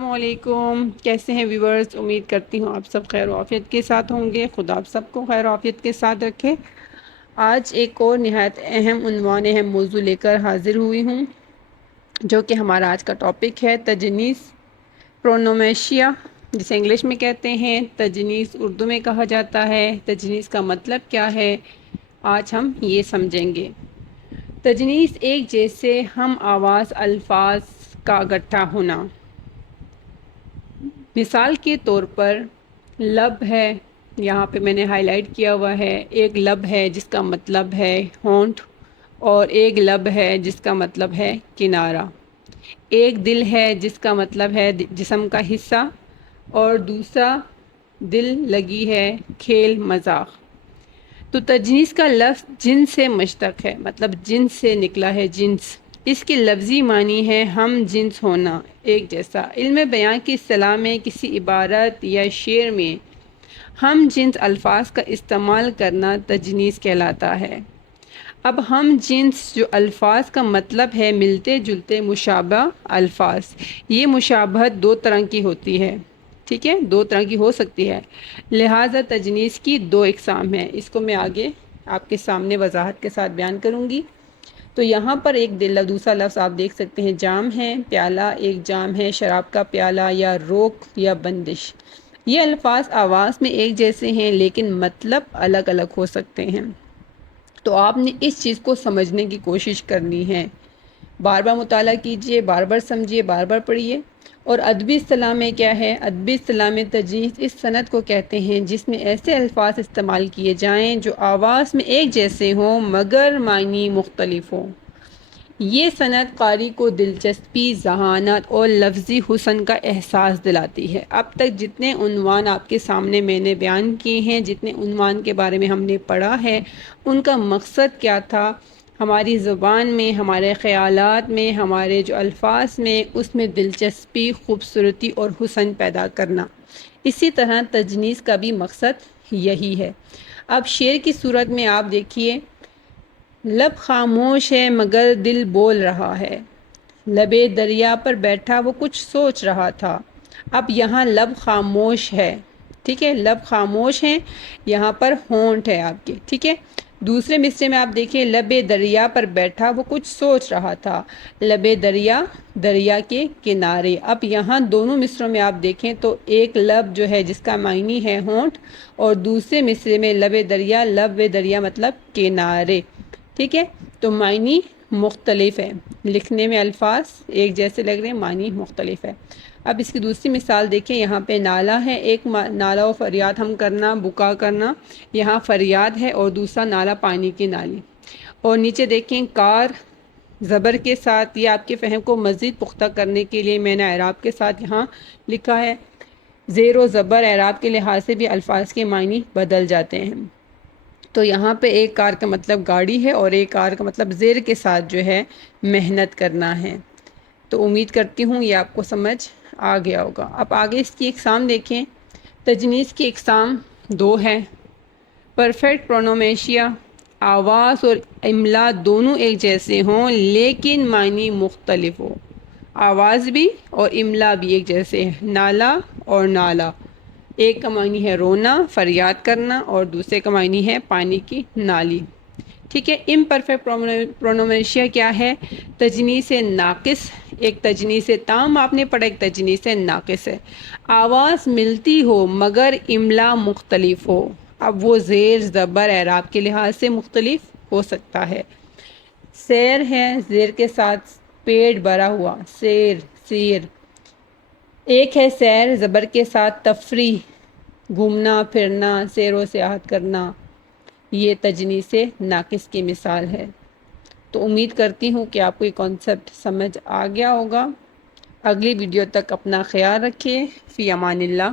السلام علیکم، کیسے ہیں ویورز؟ امید کرتی ہوں آپ سب خیر و عافیت کے ساتھ ہوں گے۔ خدا آپ سب کو خیر و عافیت کے ساتھ رکھے۔ آج ایک اور نہایت اہم عنوان اہم موضوع لے کر حاضر ہوئی ہوں، جو کہ ہمارا آج کا ٹاپک ہے تجنیس پرونومیشیا، جسے انگلش میں کہتے ہیں تجنیس، اردو میں کہا جاتا ہے۔ تجنیس کا مطلب کیا ہے، آج ہم یہ سمجھیں گے۔ تجنیس ایک جیسے ہم آواز الفاظ کا گٹھا ہونا۔ مثال کے طور پر لب ہے، یہاں پہ میں نے ہائی لائٹ کیا ہوا ہے۔ ایک لب ہے جس کا مطلب ہے ہونٹ، اور ایک لب ہے جس کا مطلب ہے کنارہ۔ ایک دل ہے جس کا مطلب ہے جسم کا حصہ، اور دوسرا دل لگی ہے، کھیل مذاق۔ تو تجنیس کا لفظ جنس سے مشتق ہے، مطلب جنس سے نکلا ہے، جنس۔ اس کی لفظی معنی ہے ہم جنس ہونا، ایک جیسا۔ علم بیان کی اصطلاح میں کسی عبارت یا شعر میں ہم جنس الفاظ کا استعمال کرنا تجنیس کہلاتا ہے۔ اب ہم جنس جو الفاظ کا مطلب ہے ملتے جلتے مشابہ الفاظ، یہ مشابہت دو طرح کی ہوتی ہے، ٹھیک ہے، دو طرح کی ہو سکتی ہے، لہٰذا تجنیس کی دو اقسام ہیں۔ اس کو میں آگے آپ کے سامنے وضاحت کے ساتھ بیان کروں گی۔ تو یہاں پر ایک دوسرا لفظ آپ دیکھ سکتے ہیں، جام ہے، پیالہ ایک جام ہے، شراب کا پیالہ، یا روک یا بندش۔ یہ الفاظ آواز میں ایک جیسے ہیں لیکن مطلب الگ الگ ہو سکتے ہیں۔ تو آپ نے اس چیز کو سمجھنے کی کوشش کرنی ہے، بار بار مطالعہ کیجئے، بار بار سمجھیے، بار بار پڑھیے۔ اور ادبی اصطلاح میں کیا ہے؟ ادبی اصطلاح میں تجنیس اس صنعت کو کہتے ہیں جس میں ایسے الفاظ استعمال کیے جائیں جو آواز میں ایک جیسے ہوں مگر معنی مختلف ہوں۔ یہ صنعت قاری کو دلچسپی، ذہانت اور لفظی حسن کا احساس دلاتی ہے۔ اب تک جتنے عنوان آپ کے سامنے میں نے بیان کیے ہیں، جتنے عنوان کے بارے میں ہم نے پڑھا ہے، ان کا مقصد کیا تھا؟ ہماری زبان میں، ہمارے خیالات میں، ہمارے جو الفاظ میں، اس میں دلچسپی، خوبصورتی اور حسن پیدا کرنا۔ اسی طرح تجنیس کا بھی مقصد یہی ہے۔ اب شعر کی صورت میں آپ دیکھیے، لب خاموش ہے مگر دل بول رہا ہے، لبے دریا پر بیٹھا وہ کچھ سوچ رہا تھا۔ اب یہاں لب خاموش ہے، ٹھیک ہے، لب خاموش ہیں، یہاں پر ہونٹ ہے آپ کے، ٹھیک ہے۔ دوسرے مصرے میں آپ دیکھیں، لبے دریا پر بیٹھا وہ کچھ سوچ رہا تھا، لبے دریا، دریا کے کنارے۔ اب یہاں دونوں مصروں میں آپ دیکھیں تو ایک لب جو ہے جس کا معنی ہے ہونٹ، اور دوسرے مصرے میں لبے دریا، لب دریا مطلب کنارے، ٹھیک ہے۔ تو معنی مختلف ہے، لکھنے میں الفاظ ایک جیسے لگ رہے ہیں، معنی مختلف ہے۔ اب اس کی دوسری مثال دیکھیں، یہاں پہ نالہ ہے، ایک نالہ و فریاد ہم کرنا، بکا کرنا، یہاں فریاد ہے، اور دوسرا نالہ پانی کی نالی۔ اور نیچے دیکھیں، کار زبر کے ساتھ، یہ آپ کے فہم کو مزید پختہ کرنے کے لیے میں نے اعراب کے ساتھ یہاں لکھا ہے۔ زیر و زبر اعراب کے لحاظ سے بھی الفاظ کے معنی بدل جاتے ہیں۔ تو یہاں پہ ایک کار کا مطلب گاڑی ہے، اور ایک کار کا مطلب زیر کے ساتھ جو ہے محنت کرنا ہے۔ تو امید کرتی ہوں یہ آپ کو سمجھ آ گیا ہوگا۔ اب آگے اس کی اقسام دیکھیں۔ تجنیس کی اقسام دو ہے، پرفیکٹ پرونومیشیا، آواز اور املا دونوں ایک جیسے ہوں لیکن معنی مختلف ہو، آواز بھی اور املا بھی ایک جیسے ہیں، نالا اور نالا، ایک کا معنی ہے رونا، فریاد کرنا، اور دوسرے کا معنی ہے پانی کی نالی، ٹھیک ہے۔ امپرفیکٹ پرونومیشیا کیا ہے؟ تجنیس ناقص، ایک تجنیس تام آپ نے پڑھا، ایک تجنیس ناقص ہے۔ آواز ملتی ہو مگر املا مختلف ہو، اب وہ زیر زبر اعراب کے لحاظ سے مختلف ہو سکتا ہے۔ سیر ہے، زیر کے ساتھ پیٹ بھرا ہوا، سیر، سیر۔ ایک ہے سیر، زبر کے ساتھ تفریح، گھومنا پھرنا، سیر و سیاحت کرنا، یہ تجنیس ناقص کی مثال ہے۔ تو امید کرتی ہوں کہ آپ کو یہ کانسیپٹ سمجھ آ گیا ہوگا۔ اگلی ویڈیو تک اپنا خیال رکھیے، فی امان اللہ۔